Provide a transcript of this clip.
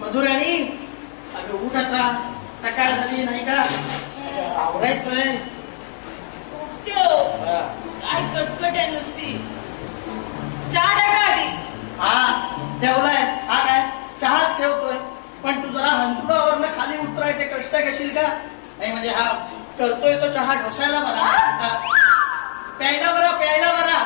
मधुराणी अगं उठ आता, सकाळ झाली नाही का? आवरायचंय. काय कटकट आहे नुसती. चहा टाका आधी. हा ठेवलाय. हा काय चहाच ठेवतोय, पण तू जरा हंतरुणावरनं खाली उतरायचे कष्ट घेशील का? नाही म्हणजे हा करतोय तो चहा घोसायला बरा, प्यायला बरा, प्यायला बरा.